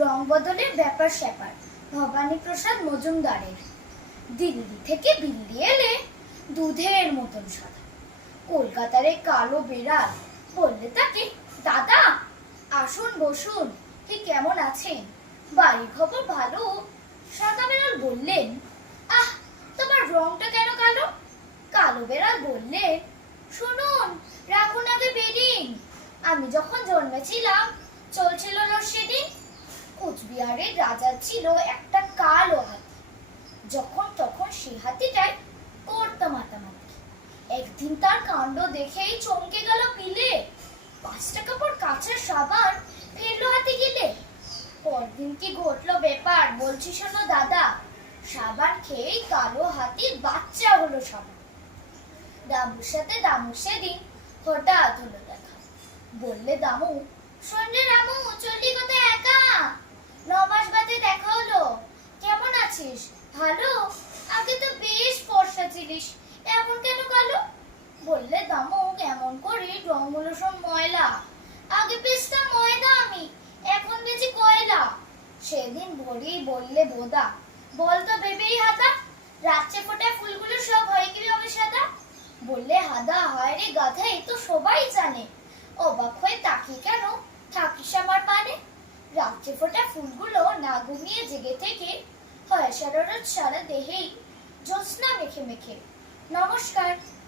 রং বদলের ব্যাপার স্যাপার ভবানী প্রসাদ মজুমদারের। দিল্লি থেকে বিল্লি এলে দুধের মতন সাদা। কলকাতার এই কালো বেড়াল বললে তাকে, দাদা আসুন বসুন, কি কেমন আছেন, বাড়ি খবর ভালো? সাদা বেড়াল বললেন, আহ তোমার রংটা কেন কালো? কালো বেড়াল বললেন, শুনুন, রাখুন আগে বেডিং। আমি যখন জন্মেছিলাম চলছিল লোডশেডিং। কোচবিহারের রাজার ছিল একটা কালো হাতি। যখন তখন সে হাতিটাই করতো মাতামাতি। একদিন তার কাণ্ড দেখেই চমকে গেল পিলে। 5 টাকা পর কাঁচের সাবান ফেললো হাতি গিলে। পরদিন কি ঘটলো ব্যাপার বলছি শোনো দাদা। সাবান খেয়েই কালো হাতির বাচ্চা হলো সাবান। দামুর সাথে দামু সেদিন হঠাৎ হলো দেখা। বললে দামু, শোন রে রামু, চললি কোথায় একা? 9 মাস বাদে দেখা হলো, কেমন আছিস? ভালো? আগে তো বেশ ফর্সা ছিলিস, এখন কেন কালো? বললে দামু, কেমন করি, রঙগুলো সব ময়লা। আগে পেছতাম ময়দা আমি, এখন বেশি কয়লা। সেদিন ভোরেই বললে বোদা, বলতো ভেবেই হাতা, রাত্রে ফোটা ফুলগুলো সব হয় কিভাবে সাদা? বললে হাদা, হায় রে গাধা, এ তো সবাই জানে। অবাক হয়ে তাকিয়ে কেন থাকিস আমার পানে? রাত্রে ফোটা ফুলগুলো না ঘুমিয়ে জেগে থেকে হয় সারা দেহেই জ্যোৎস্না মেখে মেখে। নমস্কার।